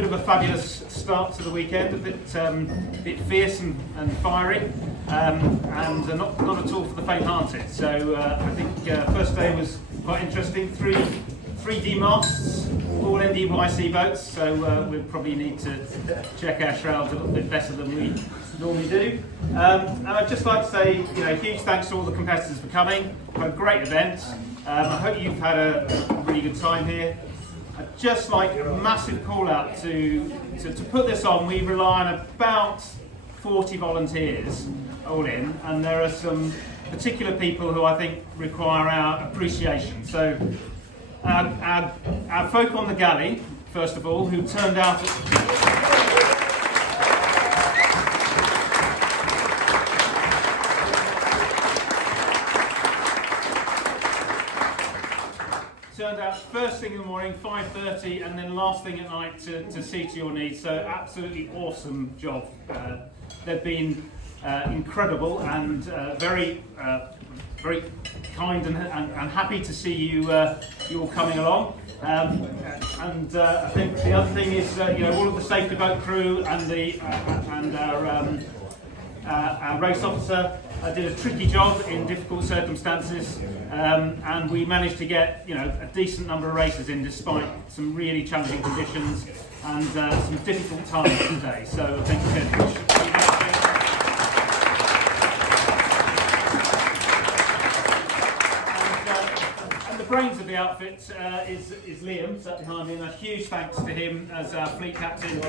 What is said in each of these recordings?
bit of a fabulous start to the weekend, a bit fierce and fiery, and not at all for the faint-hearted. So I think first day was quite interesting. Three D-masts, all NDYC boats, so we'll probably need to check our shrouds a little bit better than we normally do. And I'd just like to say, huge thanks to all the competitors for coming. Had a great event. I hope you've had a really good time here. I'd just like a massive call out to put this on. We rely on about 40 volunteers all in, and there are some particular people who I think require our appreciation. So our folk on the galley, first of all, who turned out first thing in the morning, 5:30, and then last thing at night to see to your needs. So absolutely awesome job. They've been incredible and very kind and happy to see you all coming along. And I think the other thing is all of the safety boat crew and our race officer did a tricky job in difficult circumstances, and we managed to get a decent number of races in despite some really challenging conditions and some difficult times today. So I think and the brains of the outfit is Liam, sat behind me, and a huge thanks to him as our fleet captain.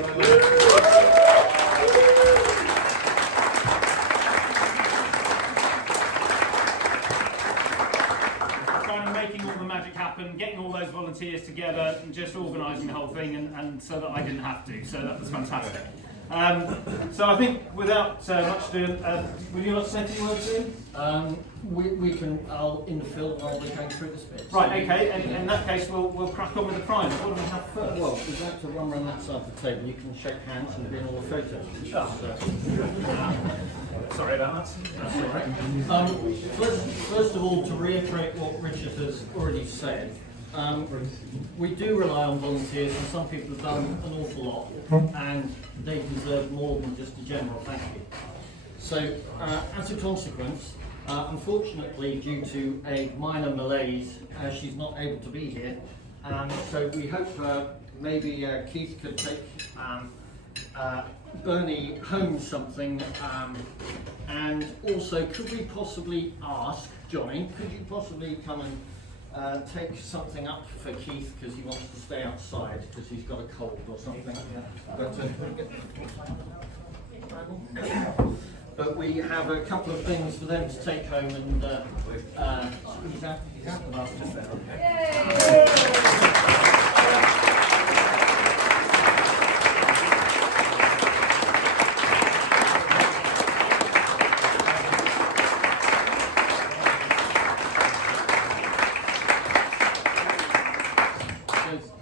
Making all the magic happen, getting all those volunteers together and just organising the whole thing, and so that I didn't have to, so that was fantastic. So I think without much ado, would you like to say a few words, Ian? We can, I'll in the field while we're going through this bit. Right, okay, and in that case we'll crack on with the prize. What do we have first? Well, we'd like to run around that side of the table. You can shake hands and be in all the photos. Sorry about that. That's all right. First of all, to reiterate what Richard has already said, we do rely on volunteers, and some people have done an awful lot, and they deserve more than just a general thank you. So, as a consequence, unfortunately, due to a minor malaise, she's not able to be here. So we hope maybe Keith could take Bernie home something, and also could we possibly ask Johnny, could you possibly come and take something up for Keith because he wants to stay outside because he's got a cold or something. But we have a couple of things for them to take home, and he's out the last just there.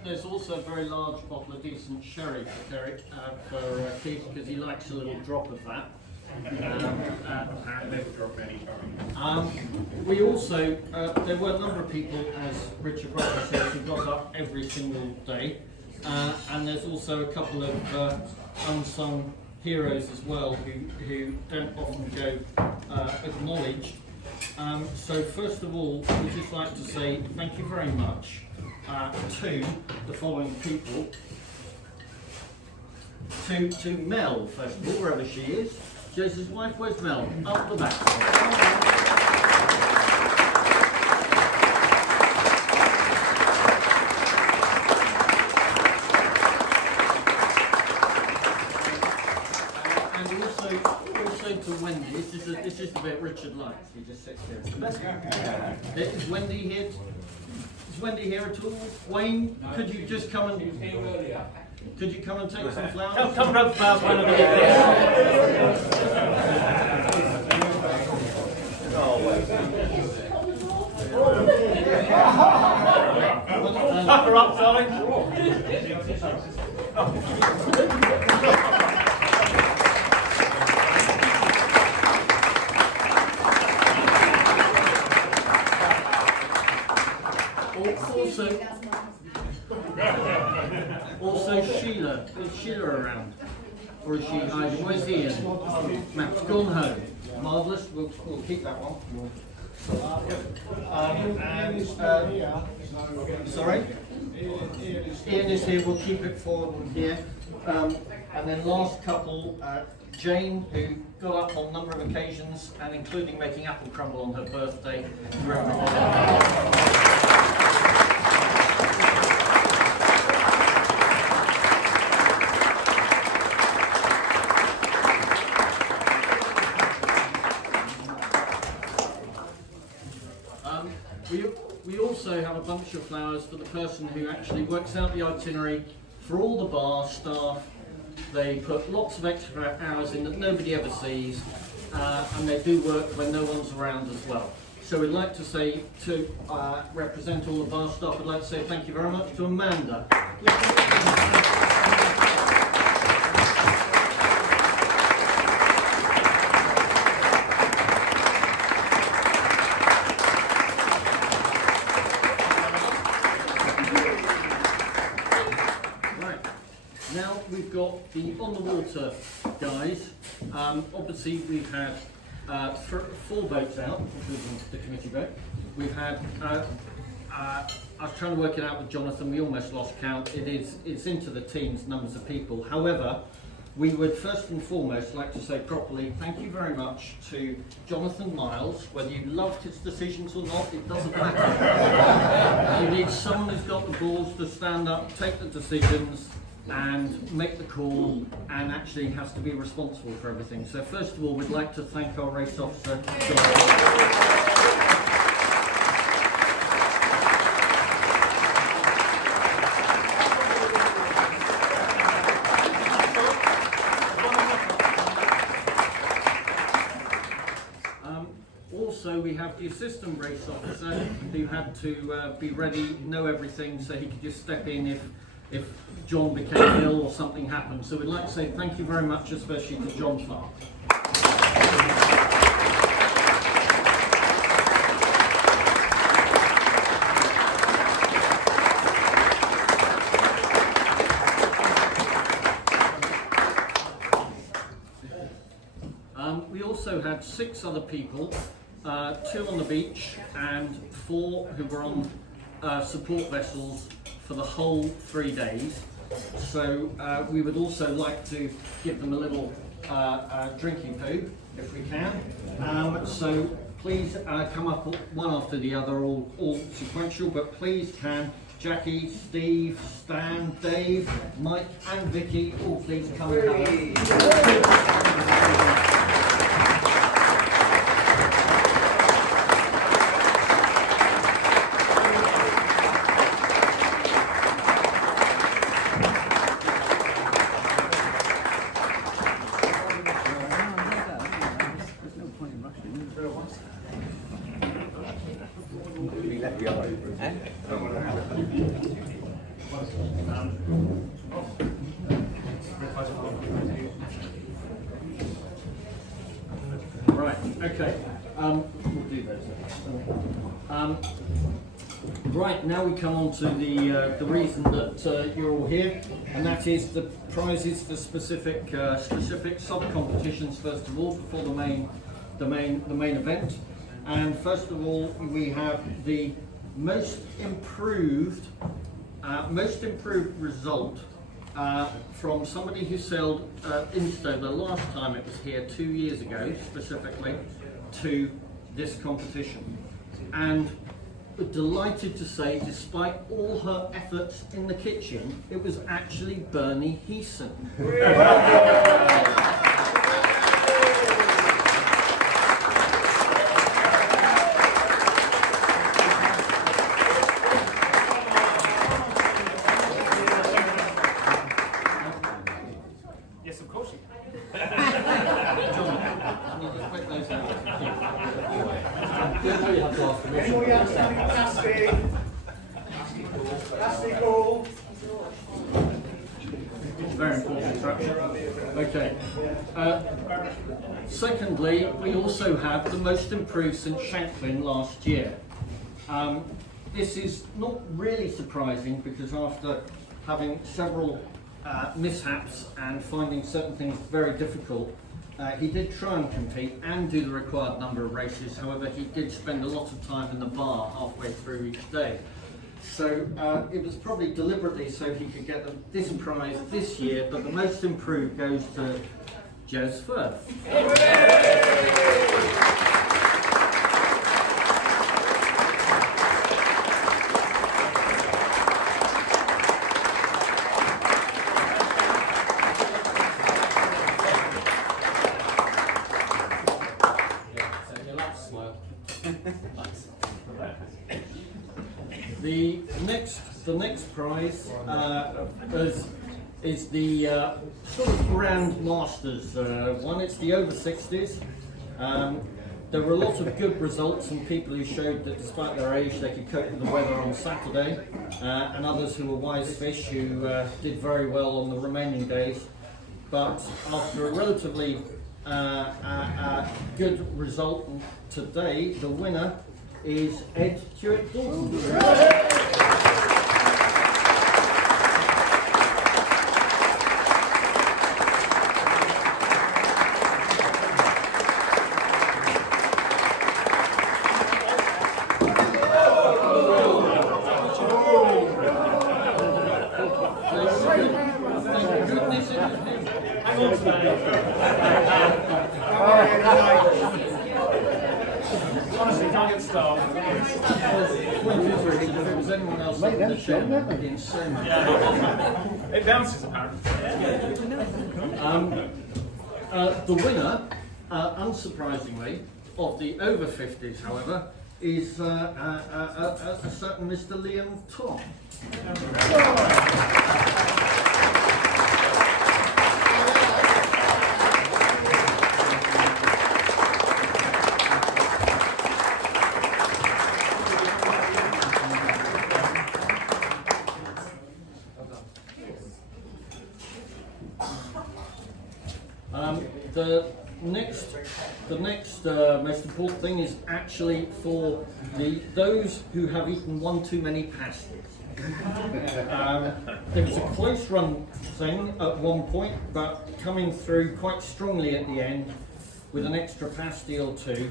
There's also a very large bottle of decent sherry for Derek, for Keith, because he likes a little drop of that. We also, there were a number of people, as Richard Brother said, who got up every single day, and there's also a couple of unsung heroes as well who don't often go acknowledged. So first of all, we'd just like to say thank you very much to the following people. To Mel, first of all, wherever she is. Joseph's wife, where's Mel? Up the back. And also to Wendy. This is the bit Richard likes. He just sits here. Is Wendy here? Is Wendy here at all? Wayne, could you just come and... Could you come and take some flowers? Come rub flowers one of the Tuck her up, darling. Also Sheila, is Sheila around? Or is she hiding? Where's Ian? Matt's gone home. Marvellous, we'll keep that one. Sorry? Ian is here, we'll keep it for here. And then last couple, Jane, who got up on a number of occasions, and including making apple crumble on her birthday. We also have a bunch of flowers for the person who actually works out the itinerary for all the bar staff. They put lots of extra hours in that nobody ever sees, and they do work when no one's around as well. So we'd like to say, to represent all the bar staff, we'd like to say thank you very much to Amanda. Now we've got the on the water guys. Obviously we've had 4 boats out, including the committee boat. We've had, I was trying to work it out with Jonathan, we almost lost count. It's into the teens numbers of people. However, we would first and foremost like to say properly thank you very much to Jonathan Miles. Whether you loved his decisions or not, it doesn't matter. You need someone who's got the balls to stand up, take the decisions, and make the call, and actually has to be responsible for everything. So first of all, we'd like to thank our race officer, Also, we have the assistant race officer who had to be ready, know everything, so he could just step in if John became ill or something happened. So we'd like to say thank you very much, especially to John Clark. We also had 6 other people, 2 on the beach and 4 who were on support vessels for the whole 3 days. So we would also like to give them a little drinking poo if we can. So please come up one after the other, all sequential, but please can Jackie, Steve, Stan, Dave, Mike and Vicky all please come and have a Right, okay, we'll do those. Right, now we come on to the reason that you're all here, and that is the prizes for specific sub-competitions first of all, before the main event. And first of all, we have the most improved result from somebody who sailed Insto the last time it was here 2 years ago, specifically to this competition. And we're delighted to say, despite all her efforts in the kitchen, it was actually Bernie Heeson. Yes, of course you can. Anybody else have any plastic? Plastic all? Very important instruction. Okay. Secondly, we also have the most improved since Shanklin last year. this is not really surprising because after having several mishaps and finding certain things very difficult, he did try and compete and do the required number of races. However, he did spend a lot of time in the bar halfway through each day. So it was probably deliberately so he could get this prize this year, but the most improved goes to Jez Firth. The next prize is the sort of Grand Masters one. It's the over 60s. There were a lot of good results and people who showed that despite their age they could cope with the weather on Saturday, and others who were wise fish who did very well on the remaining days. But after a relatively good result today, the winner is Ed Hewitt-Dalton. Honestly, can't get started. If it was anyone else in the show, it would be insane. It bounces apparently. The winner, unsurprisingly, of the over 50s, however, is a certain Mr. Liam Tom. The next most important thing is actually for those who have eaten one too many pasties. It was a close run thing at one point, but coming through quite strongly at the end with an extra pasty or two,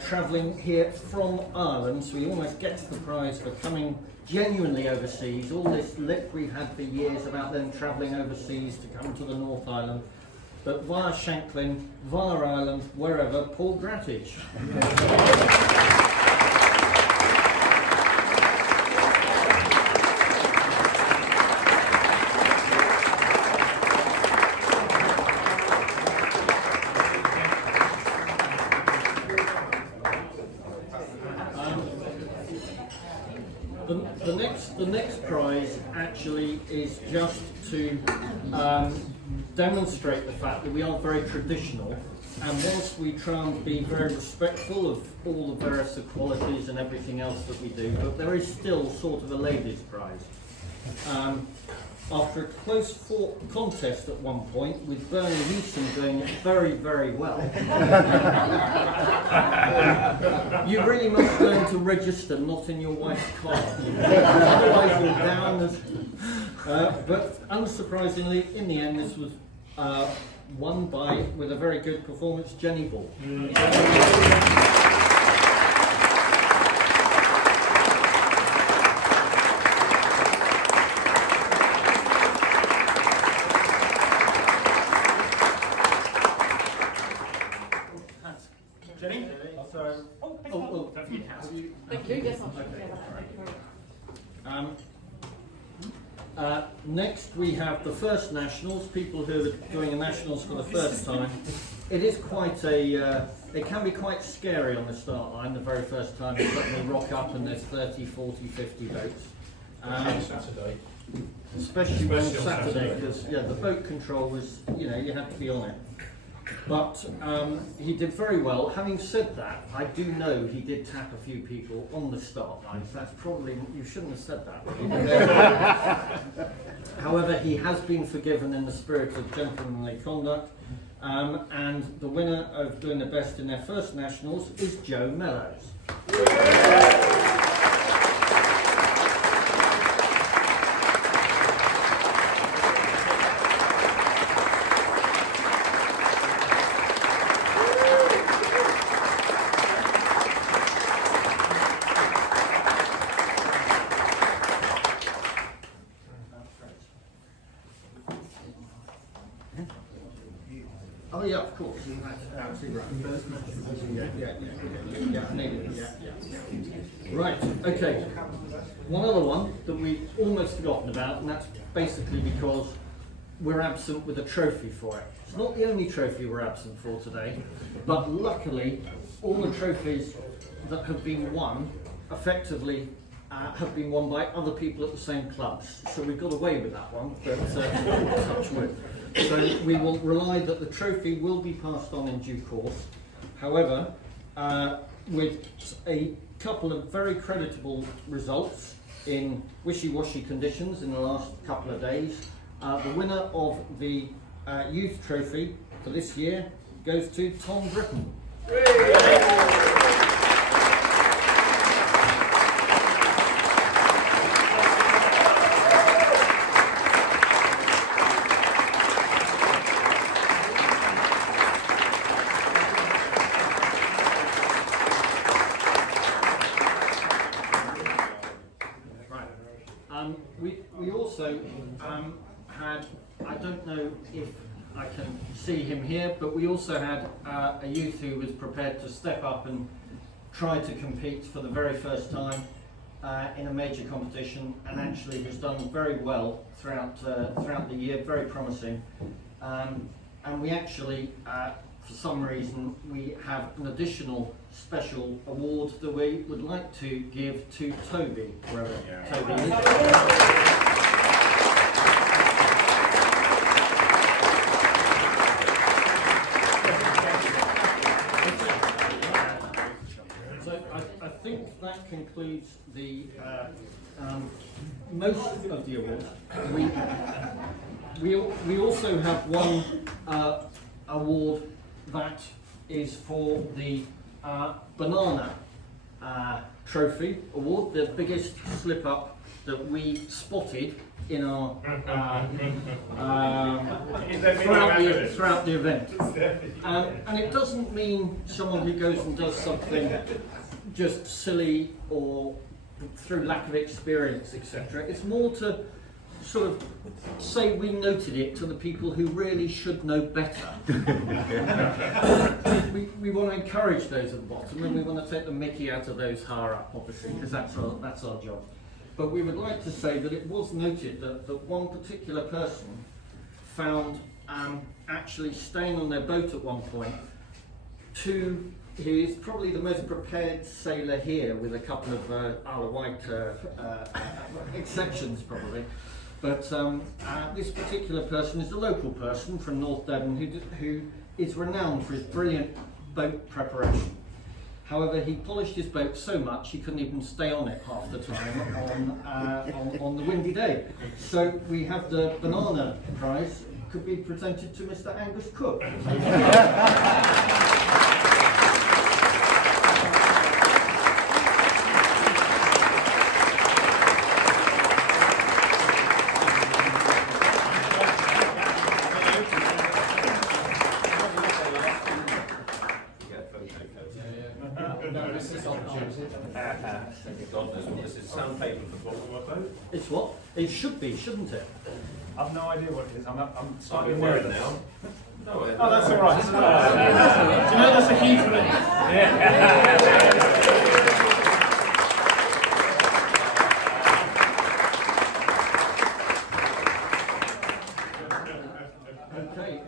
travelling here from Ireland, so he almost gets the prize for coming genuinely overseas. All this lip we've had for years about them travelling overseas to come to the North Island, but via Shanklin, via Ireland, wherever, Paul Grattage. The next prize actually is just to demonstrate the fact that we are very traditional, and whilst we try and be very respectful of all the various equalities and everything else that we do, but there is still sort of a ladies' prize. After a close fought contest at one point, with Bernie Heaton doing it very, very well, you really must learn to register not in your wife's car. Otherwise you're down as... but unsurprisingly, in the end, this was won by, with a very good performance, Jenny Ball. Jenny? So, don't forget your house. Thank you. Yes, I'll check Next we have the first nationals, people who are doing a nationals for the first time. It is quite a, it can be quite scary on the start line the very first time you suddenly rock up and there's 30, 40, 50 boats. Saturday. Especially on Saturday, because the boat control was, you have to be on it. But he did very well. Having said that, I do know he did tap a few people on the start line, so that's probably, you shouldn't have said that. However, he has been forgiven in the spirit of gentlemanly conduct, and the winner of doing the best in their first nationals is Joe Mellows. yeah, of course. Absolutely right. Yeah, I need it. Yeah. Right, okay. One other one that we've almost forgotten about, and that's basically because we're absent with a trophy for it. It's not the only trophy we're absent for today, but luckily all the trophies that have been won effectively have been won by other people at the same clubs. So we got away with that one, but touch wood. So we will rely that the trophy will be passed on in due course. However, with a couple of very creditable results in wishy-washy conditions in the last couple of days, the winner of the youth trophy for this year goes to Tom Britton. We also had, I don't know if I can see him here, but we also had a youth who was prepared to step up and try to compete for the very first time in a major competition, and actually has done very well throughout the year, very promising. And we actually, for some reason, we have an additional special award that we would like to give to Toby, wherever Toby is. So I think that concludes the most of the awards. We also have one award that is for the Banana Trophy Award, the biggest slip up that we spotted in our throughout the event. And it doesn't mean someone who goes and does something just silly or through lack of experience, etc. It's more to sort of say we noted it to the people who really should know better. we want to encourage those at the bottom, and we want to take the mickey out of those higher up, obviously, because that's our job. But we would like to say that it was noted that one particular person found actually staying on their boat at one point he is probably the most prepared sailor here, with a couple of Isle of Wight exceptions probably. But this particular person is a local person from North Devon who is renowned for his brilliant boat preparation. However, he polished his boat so much he couldn't even stay on it half the time on the windy day. So we have the Banana Prize, could be presented to Mr. Angus Cook. God knows what this is. Sandpaper for the bottom of my boat. It's what? It should be, shouldn't it? I've no idea what it is. I'm slightly I'm worried worried now. now. No, Oh, that's all right. Do you know that's a huge relief? Yeah. Okay.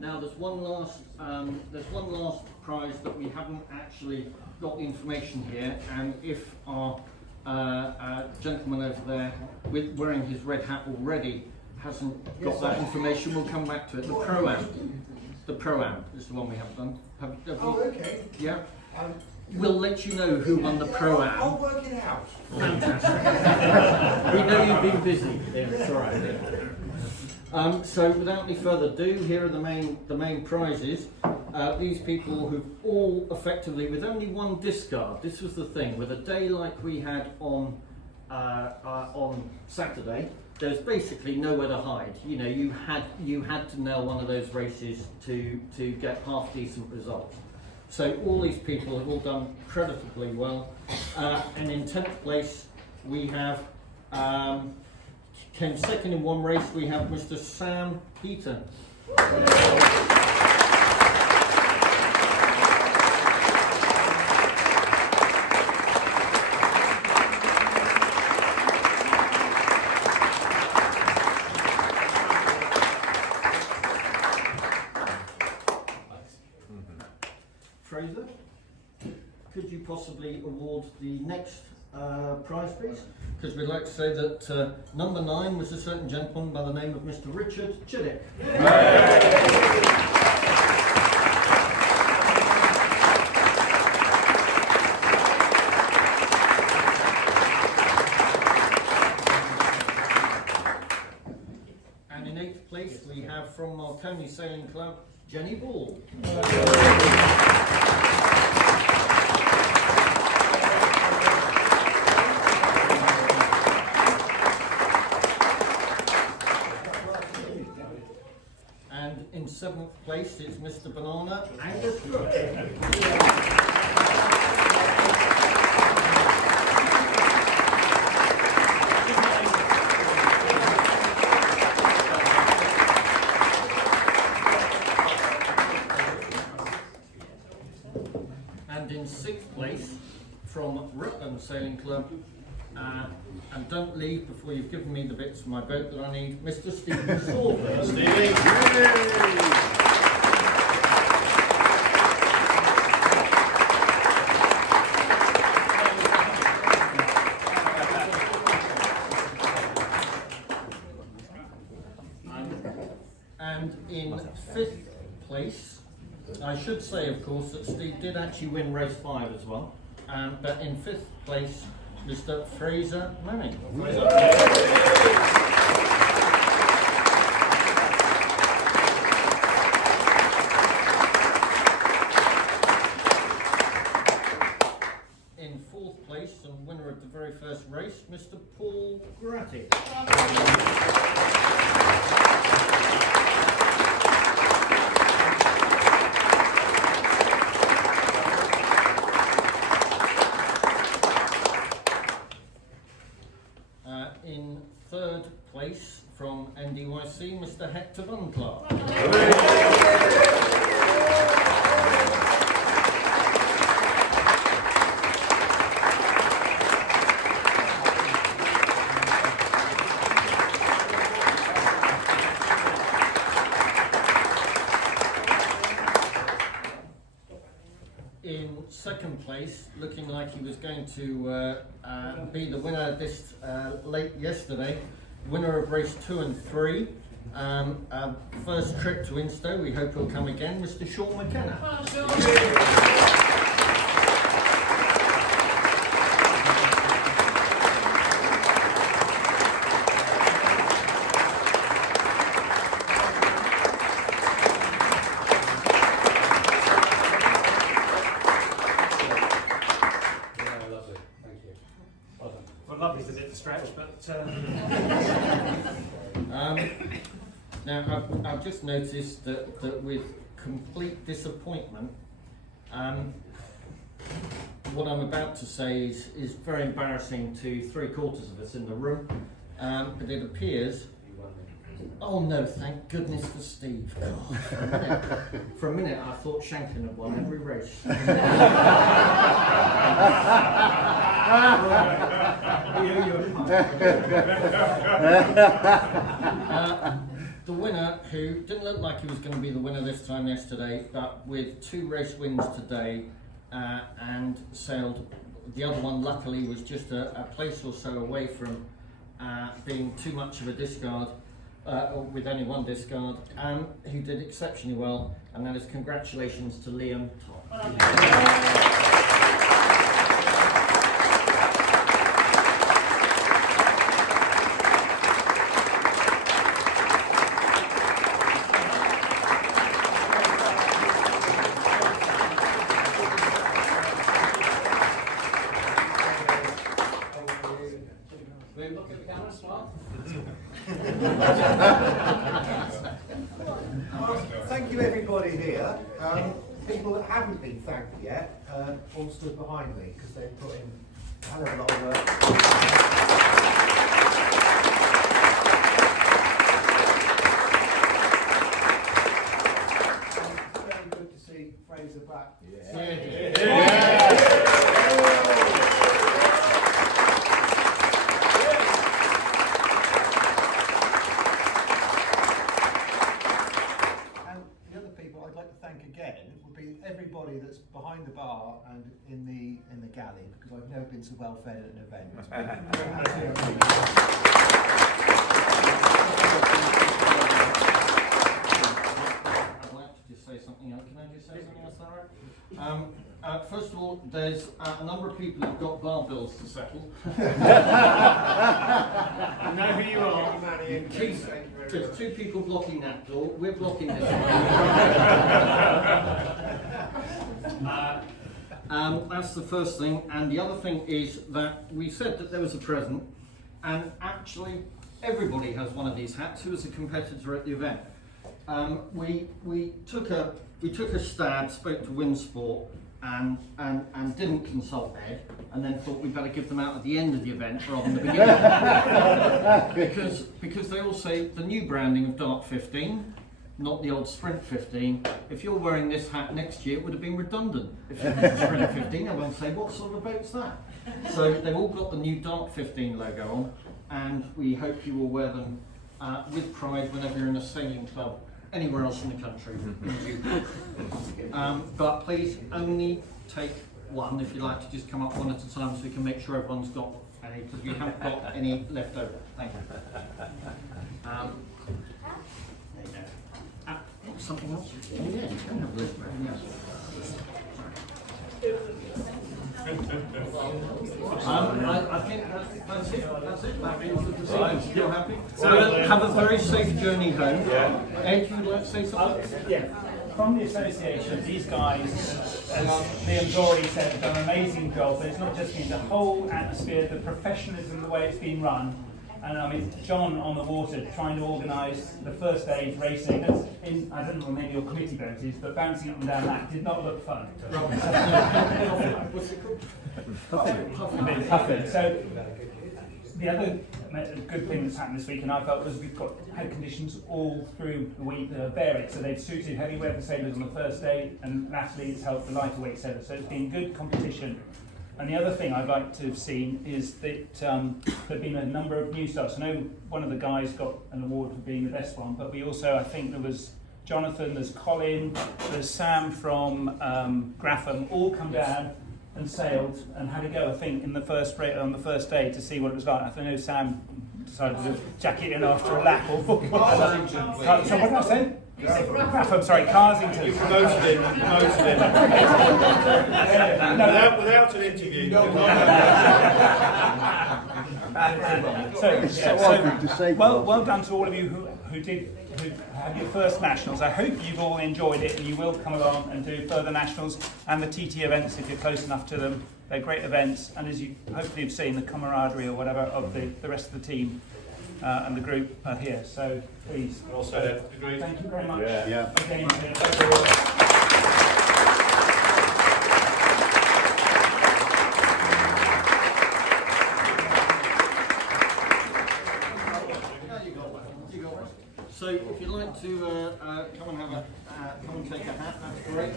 Now there's one last prize that we haven't actually got the information here, and if our gentleman over there wearing his red hat already hasn't got that information, we'll come back to it. The Pro-Am is the one we have done. Have Oh, okay. Yeah. We'll let you know who won the Pro-Am. I'll work it out. Fantastic. We know you've been busy. Yeah, it's all right. So without any further ado, here are the main prizes. These people who've all effectively, with only one discard. This was the thing, with a day like we had on Saturday, there's basically nowhere to hide. You know, you had to nail one of those races to get half decent results. So all these people have all done creditably well. And in 10th place, we have came second in one race. We have Mr. Sam Heaton. possibly award the next prize, please? Because we'd like to say that number 9 was a certain gentleman by the name of Mr. Richard Chiddick. And in 8th place we have from Marconi Sailing Club, Jenny Ball. And in 7th place it's Mr. Banana, Angus Brooke. And in 6th place from Rutland Sailing Club, and don't leave before you've given me the bits of my boat that I need, Mr. Stephen Salford. And in 5th place, I should say, of course, that Steve did actually win race 5 as well. But in 5th place, Mr. Fraser Manning. In 4th place and winner of the very first race, Mr. Paul Gratti. In 3rd place from NDYC, Mr. Hector Von Clark. In 2nd place, looking like he was going to be the winner this late yesterday, winner of race 2 and 3, first trip to Instow, we hope he'll come again, Mr. Sean McKenna. Lovely's a bit of a stretch, but now I've just noticed that with complete disappointment, what I'm about to say is very embarrassing to 3/4 of us in the room, but it appears. Oh no, thank goodness for Steve. God, for a minute I thought Shanklin had won every race. The winner, who didn't look like he was going to be the winner this time yesterday, but with 2 race wins today and sailed, the other one luckily was just a place or so away from being too much of a discard, or with only 1 discard, who did exceptionally well, and that is congratulations to Liam Todd. Look at the camera, smile. Thank you everybody here. People that haven't been thanked yet all stood behind me because they've put in a hell of a lot of work. It's very good to see Fraser back. And the other people I'd like to thank again would be everybody that's behind the bar bar and in the galley, because I've never been so well fed at an event. I'd like to just say something else. Can I just say something else, Sarah? First of all, there's a number of people who've got bar bills to settle. I know who you are. There's two people blocking that door. We're blocking this one. That's the first thing. And the other thing is that we said that there was a present, and actually everybody has one of these hats who is a competitor at the event. We took a stab, spoke to Winsport, and didn't consult Ed, and then thought we'd better give them out at the end of the event rather than the beginning. because they all say the new branding of Dart 15, not the old Sprint 15. If you're wearing this hat next year, it would have been redundant. If it was Sprint 15, everyone would say, what sort of boat's that? So they've all got the new Dart 15 logo on, and we hope you will wear them with pride whenever you're in a sailing club anywhere else in the country. But please only take one if you like to just come up one at a time so we can make sure everyone's got any, because we haven't got any left over. Thank you. There you go. Something else? Yeah, you can have this. I think that's it. That's it. That means the proceedings. Still happy? So have a very safe journey home. Yeah. Ed, you'd like to say something? Yeah. From the association, these guys, as Liam's already said, have done an amazing job. But it's not just been the whole atmosphere, the professionalism, the way it's been run. And I mean, John on the water trying to organise the first stage racing. That's in, I don't know what maybe your committee vote is, but bouncing up and down that did not look fun. What's it called? Puffin. So the other good thing that's happened this week, and I felt, was we've got head conditions all through the week that are varied. So they've suited heavy weather sailors on the first day, and latterly it's helped the lighter weight sailors. So it's been good competition. And the other thing I'd like to have seen is that there have been a number of new starts. I know one of the guys got an award for being the best one, but we also, I think there was Jonathan, there's Colin, there's Sam from Grapham, all come down and sailed and had a go, I think, in the first on the first day to see what it was like. I know Sam decided to jack it in after a lap. Or so what did I say? Grapham, sorry, Carsington. You promoted him. Without an interview. Well done to all of you who had your first nationals. I hope you've all enjoyed it, and you will come along and do further nationals and the TT events if you're close enough to them. They're great events, and as you hopefully have seen, the camaraderie or whatever of the rest of the team and the group are here. So please. Also, agreed. Thank you very much. Yeah. Again, So if you'd like to come and have come and take a hat, that's great.